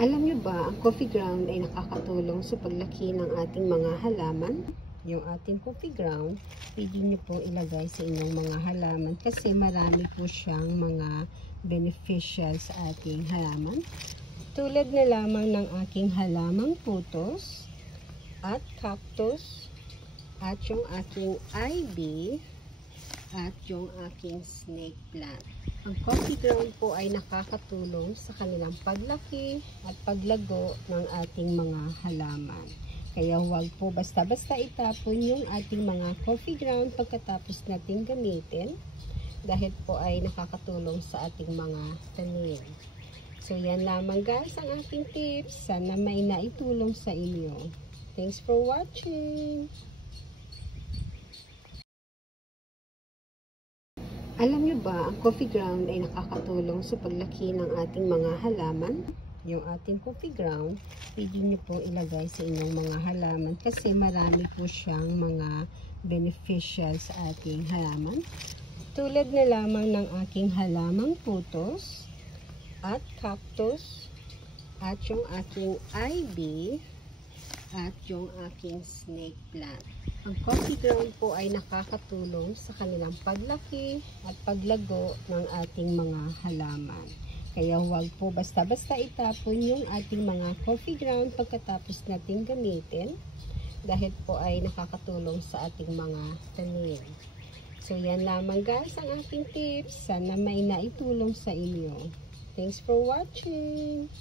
Alam niyo ba, ang coffee ground ay nakakatulong sa paglaki ng ating mga halaman. Yung ating coffee ground, pwede niyo po ilagay sa inyong mga halaman kasi marami po siyang mga beneficial sa ating halaman. Tulad na lamang ng aking halamang putos at cactus at yung aking ivy at yung aking snake plant. Ang coffee ground po ay nakakatulong sa kanilang paglaki at paglago ng ating mga halaman. Kaya huwag po basta-basta itapon yung ating mga coffee ground pagkatapos natin gamitin dahil po ay nakakatulong sa ating mga tanim. So yan lamang guys ang ating tips. Sana may naitulong sa inyo. Thanks for watching! Alam niyo ba, ang coffee ground ay nakakatulong sa paglaki ng ating mga halaman. Yung ating coffee ground, pwede niyo po ilagay sa inyong mga halaman kasi marami po siyang mga beneficial sa ating halaman. Tulad na lamang ng aking halamang putos at cactus at yung aking ivy at yung aking snake plant. Ang coffee ground po ay nakakatulong sa kanilang paglaki at paglago ng ating mga halaman. Kaya huwag po basta-basta itapon yung ating mga coffee ground pagkatapos natin gamitin dahil po ay nakakatulong sa ating mga tanim. So yan lamang guys ang ating tips. Sana may naitulong sa inyo. Thanks for watching!